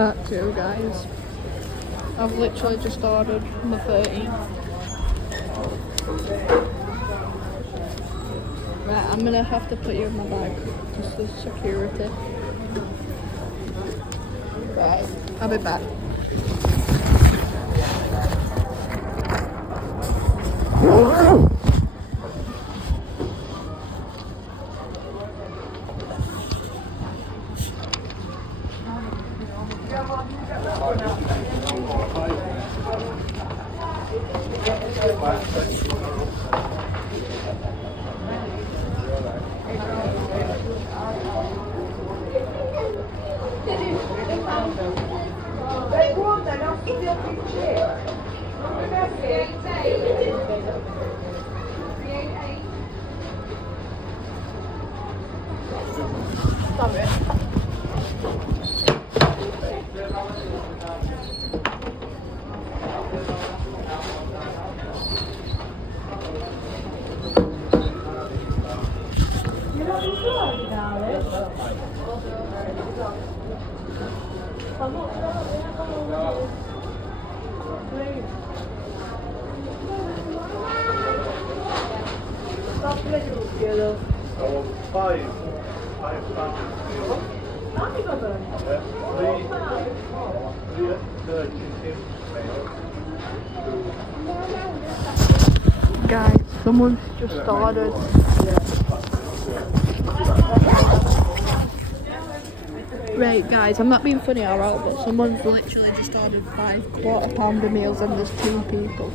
That too, guys. I've literally just ordered my 13. Right, I'm gonna have to put you in my bag just for security. Right, I'll be back. Guys, someone's just ordered. Right, guys, I'm not being funny alright, but someone's literally just ordered 5 quarter-pounder meals and there's 2 people.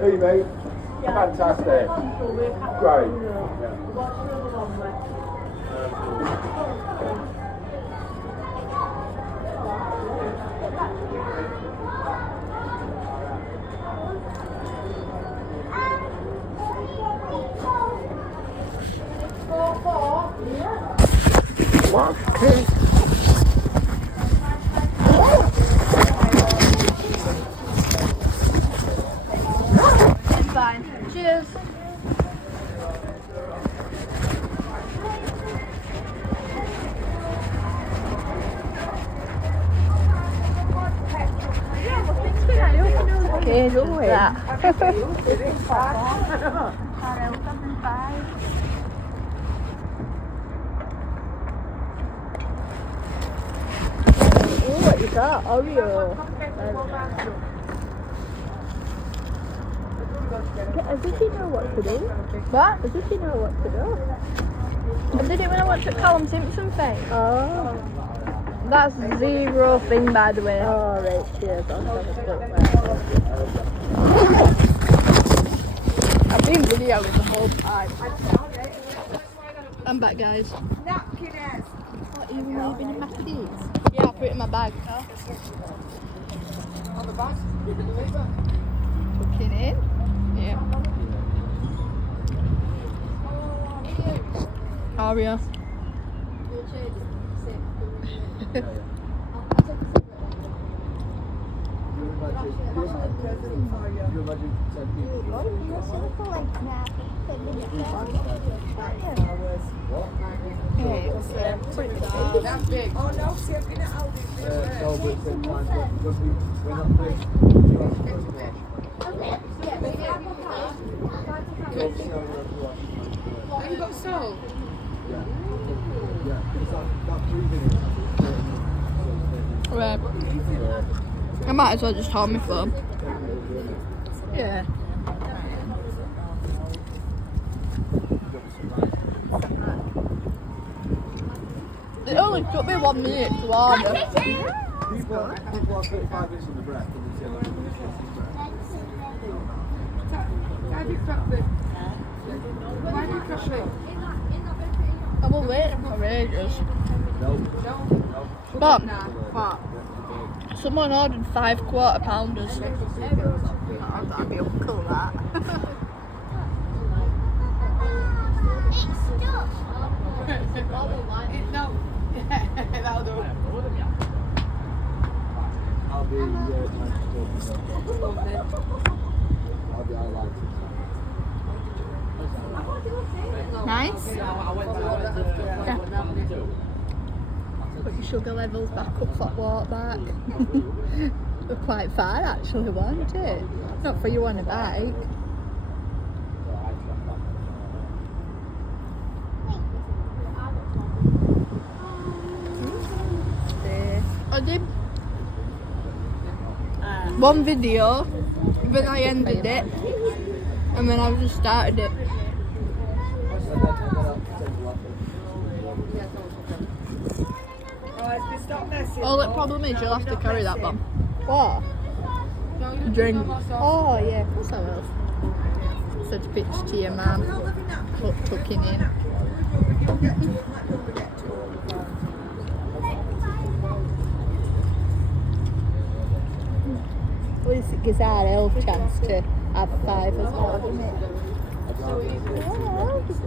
Hey mate, fantastic, great. What? Fine. Cheers. Okay, go away. What is that? Oreo. As if you know what to do. What? As if you know what to do. I did it when I watched the Callum Simpson thing. Oh. That's 0 thing, by the way. Oh, right, cheers. I've been videoing the whole time. I'm back, guys. What, are you leaving in Maccadees? Yeah, I'll put it in my bag. On the bag? Tucking in. Yeah. Aria. That big. Oh no, see, I've been at Aldi. We're not big. Have you got salt? Right. I might as well just hold my phone. Yeah. It only took me 1 minute to order. People are 35 minutes on the breath and then say, Why have you got the... Why have you got the... I will wait for ages. No. But What? someone ordered 5 quarter pounders. Oh, that'd be uncle that. No. That'll do. I'll be Nice. Yeah. Put your sugar levels back up for walk back. We're quite far actually, weren't it? Not for you on a bike. I did one video, then I ended it, and then I just started it. Only problem is you'll have to carry that one. What? Drink. Oh yeah, of course I will. Said bitch to your mum. Put tucking in. At least it gives our elf a chance to have 5 as well, doesn't it? Oh,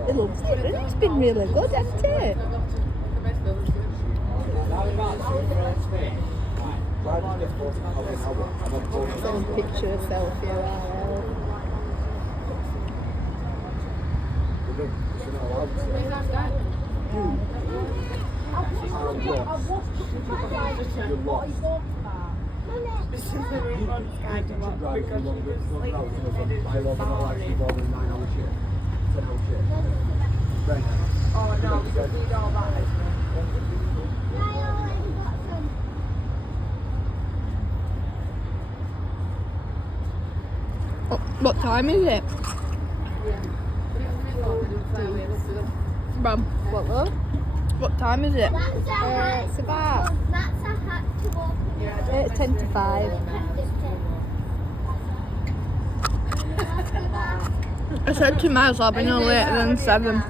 it looks different. It's been really good, hasn't it? Some picture of selfie of our elf. Oh, what time is it? Bram, what love? What time is it? It's about 10 to 5. I said to Miles I'll be no later than 7.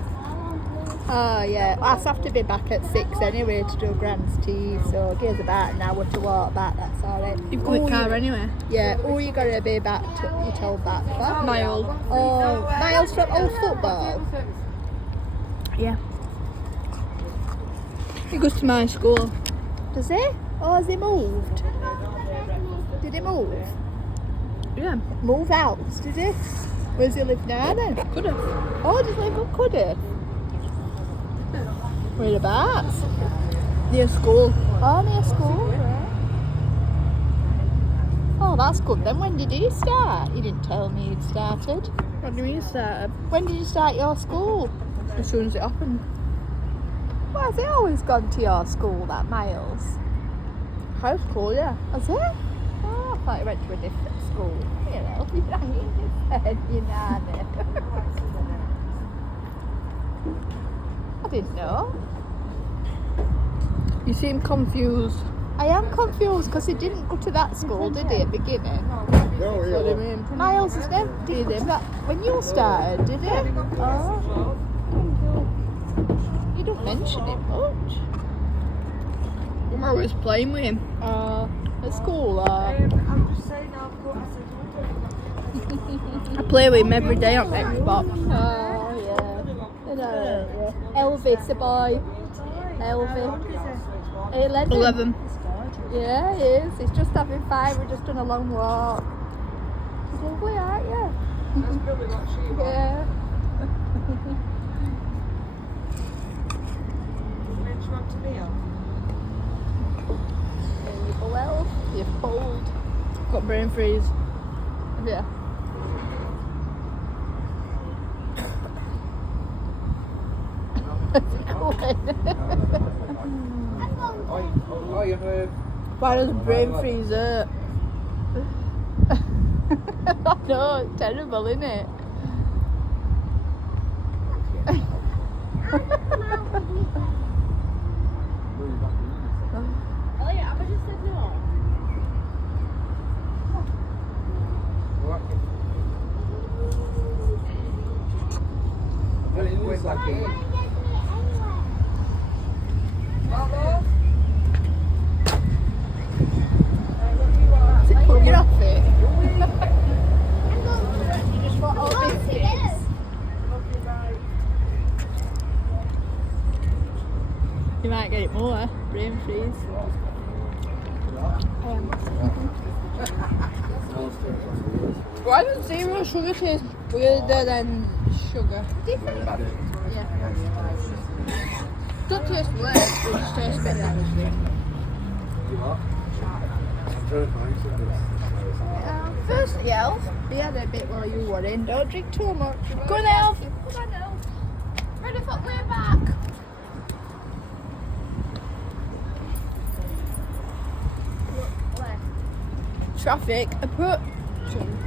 Oh yeah, I'll have to be back at 6 anyway to do Grand's tea, so it gives about an hour to walk back, that's alright. You've got a car anyway? Yeah, or you gotta be back to, you told back for? Miles. Oh, Miles from old football? Yeah. He goes to my school. Does he? Oh, has he moved? Did he move? Yeah. Move house, did he? Where's he live now then? Could have. Oh, does he live up Could Whereabouts? Near school. Oh, near school. Right. Oh, that's good then. When did he start? He didn't tell me he'd started. What do you mean he started? When did you start your school? As soon as it opened. Well, has he always gone to your school, that Miles? High school, yeah. Has he? Oh, I thought he went to a different school. You know, you said, you know. I didn't know. You seem confused. I am confused because he didn't go to that school, did he, at the beginning? No, What do you mean? Miles has never did him. That when you started, did he? Oh. You don't mention him much. I'm always playing with him. At school, I'm just saying I play with him every day on Xbox. Oh, yeah. Yeah. Elvis, a boy. Elvis. 11. Yeah, he is. He's just having 5. We're just on a long walk. He's lovely, aren't you? Yeah. Well, you're cold. Got brain freeze. Yeah. Why does brain freeze up? I know, it's terrible, isn't it? Get off it. You just want all biscuits. You might get it more, brain freeze. Why does zero sugar taste weirder than sugar? Yeah. Don't taste worse, it just tastes better. First, Elf, we had a bit while you were in. Don't drink too much. Go on, Elf. Come on, Elf. Ready for way back. Traffic approaching.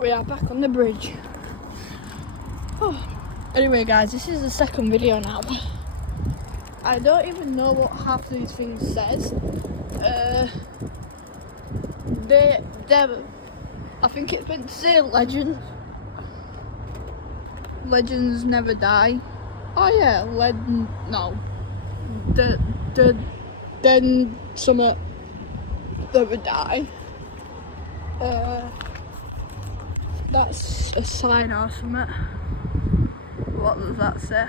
We are back on the bridge. Oh. Anyway guys, this is the second video now. I don't even know what half these things says. I think it's meant to say legends. Legends never die. Oh yeah, no. Then summit never die. That's a sign or something. What does that say?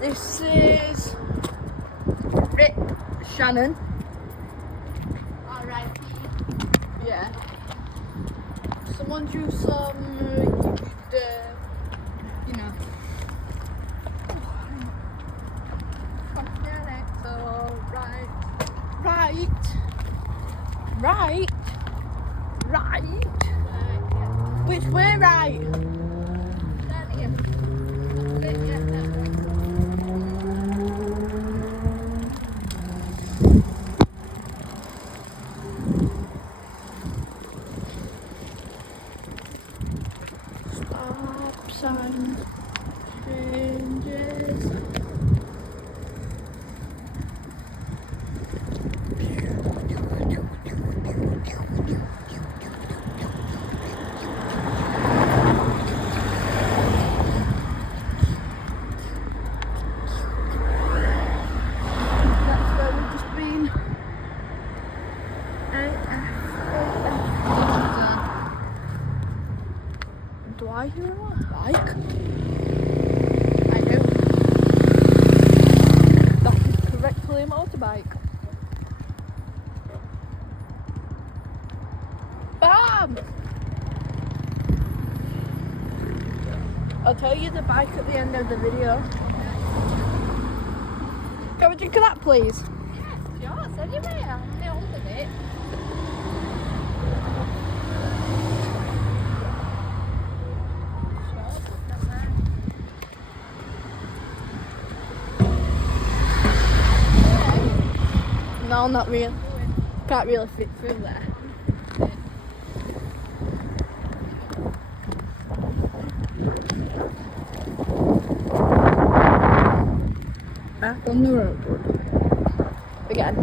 This is Rick Shannon. R.I.P. Yeah. Someone drew some, you know. Right. Which way right? Stop sign changes. Do I hear a bike? I do. That is correctly a motorbike. Bam! I'll tell you the bike at the end of the video. Can we drink of that, please? Ja, anyway, I'm the older bit. No, not really. Can't really fit through there. Back on the road. Again.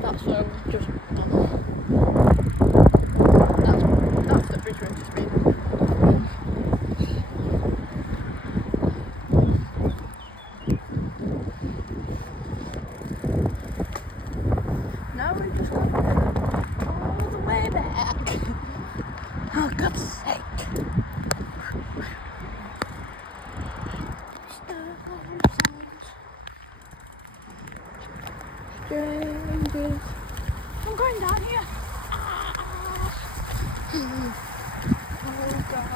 That's where we've just gone. That's the bridge we've just been. Now we've just got strangers. I'm going down here. Oh God.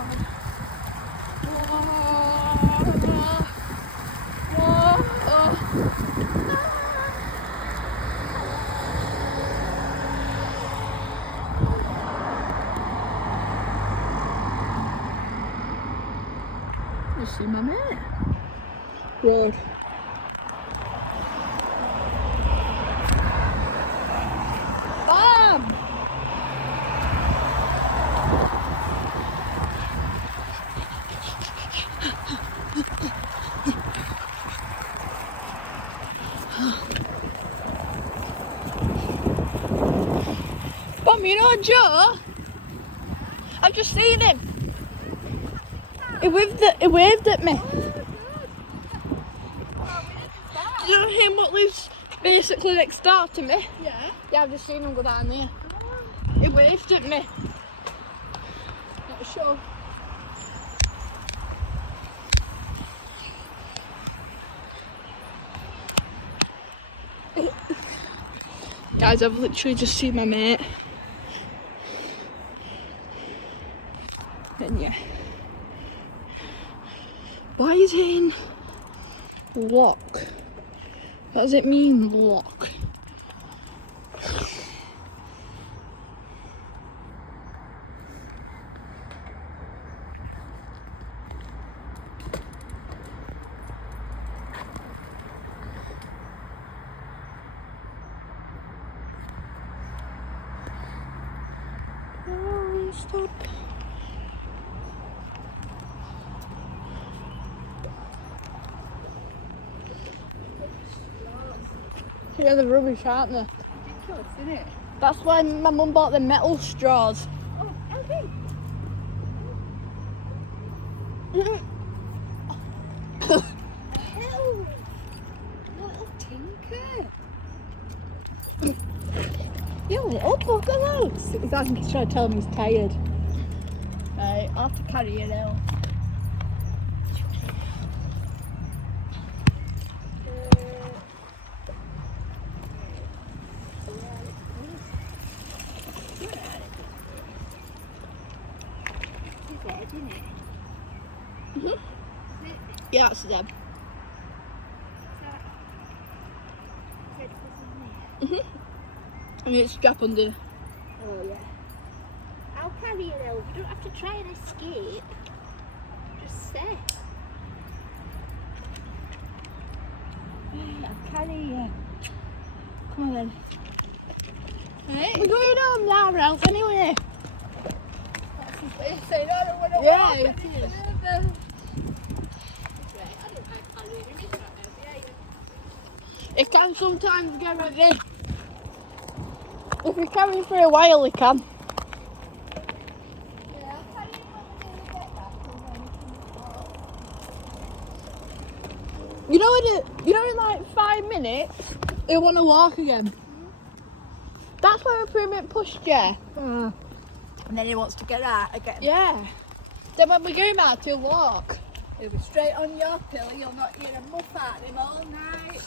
You see my mate? Road. Bam! Mum, you know Joe? I've just seen him. He waved at me. Do you know him what lives basically next door to me? Yeah. Yeah, I've just seen him go down there. He waved at me. Not sure. Guys, I've literally just seen my mate. And yeah. Why is it in lock? What does it mean, lock? Oh, stop. Yeah, they're rubbish, aren't they? Ridiculous, isn't it? That's why my mum bought the metal straws. Oh, Elvin. Hell. Little tinker. You little bugger. He's actually trying to tell me he's tired. Right, I'll have to carry you now. Yeah, that's them. And it's strap under. Oh yeah. I'll carry you though. You don't have to try and escape. Just stay. I'll carry you. Come on then. Right? We're going home now, Ralph, anyway. That's his face saying, I don't want to Yeah, walk it any is. further. Right, I don't like carrying him. He's not heavy, are you? It can sometimes get heavy. If you carry him for a while, it can. Yeah, I'll carry him when we get back and then You know in like 5 minutes, he'll want to walk again. That's why we put him in pushchair. and then he wants to get out again. Yeah. Then when we get him out, he'll walk. He'll be straight on your pillow. You'll not hear a muff out of him all night.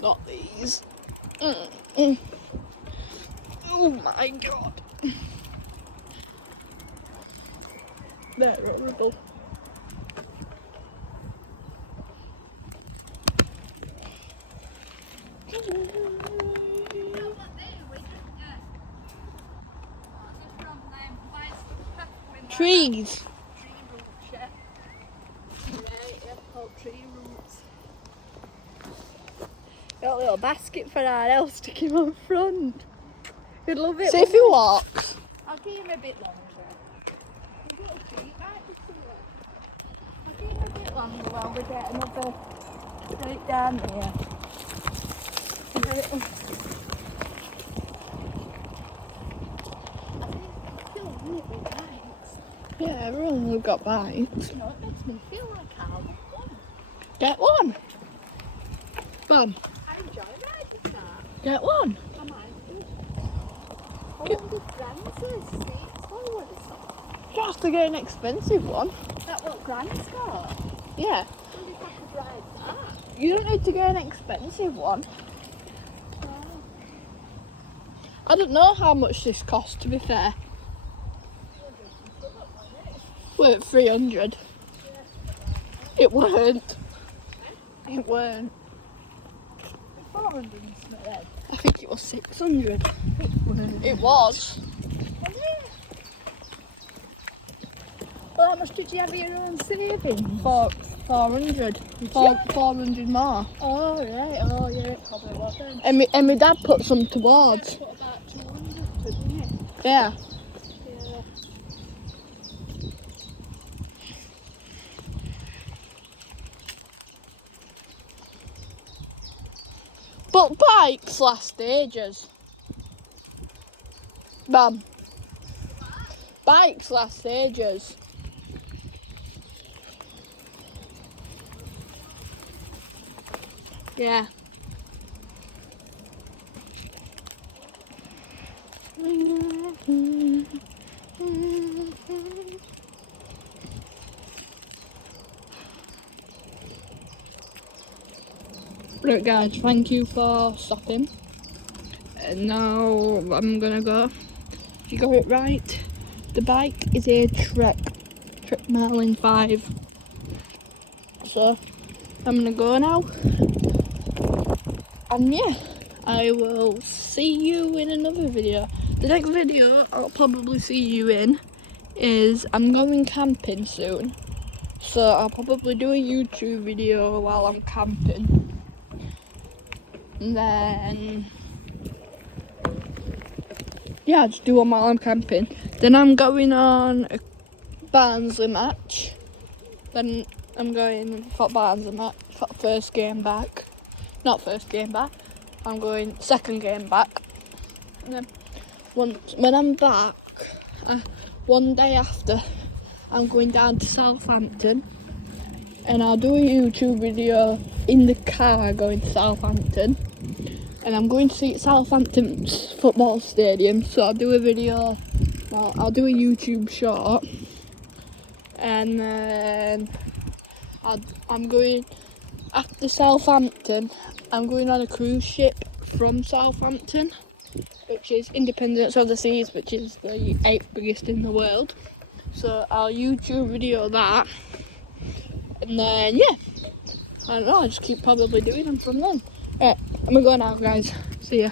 Not these. Oh my god. They're horrible. Trees. Got a little basket for our elf sticking on front. He'd love it. See if he walks. I'll give him a bit longer. His little feet might be too long. I'll give him a bit longer while we get another straight down here. Yeah, everyone will got bikes. You know, it makes me feel like I want one. Get one. Bam. I enjoy riding that. Get one. I might do. I wonder if Gran's seats forward or something. You have to get an expensive one. Is that what Gran's got? Yeah. I wonder if I could ride that. You don't need to get an expensive one. No. I don't know how much this costs, to be fair. We're at 300. It weren't. It weren't. 400 and something then. I think it was 600. It was. Well, how much did you have your own savings? 400. 400 more. Oh, right. Oh, yeah, it probably was then. And my dad put some towards. Put about 200, didn't you? Yeah. Yeah. But bikes last ages. Bam. Bikes last ages. Yeah. Right guys, thank you for stopping. And now I'm gonna go. You got it right. The bike is a Trek Merlin 5. So I'm gonna go now. And yeah, I will see you in another video. The next video I'll probably see you in is I'm going camping soon. So I'll probably do a YouTube video while I'm camping. And then, yeah, just do one while I'm camping. Then I'm going on a Barnsley match. Then I'm going for Barnsley match for first game back. Not first game back. I'm going second game back. And then when I'm back, one day after, I'm going down to Southampton. And I'll do a YouTube video in the car going to Southampton. And I'm going to see Southampton's football stadium, so I'll do a video, well, I'll do a YouTube short. And then I'm going, after Southampton, I'm going on a cruise ship from Southampton, which is Independence of the Seas, which is the 8th biggest in the world. So I'll YouTube video that. And then, yeah, I don't know, I'll just keep probably doing them from then. Right, I'm gonna go now, guys. See ya.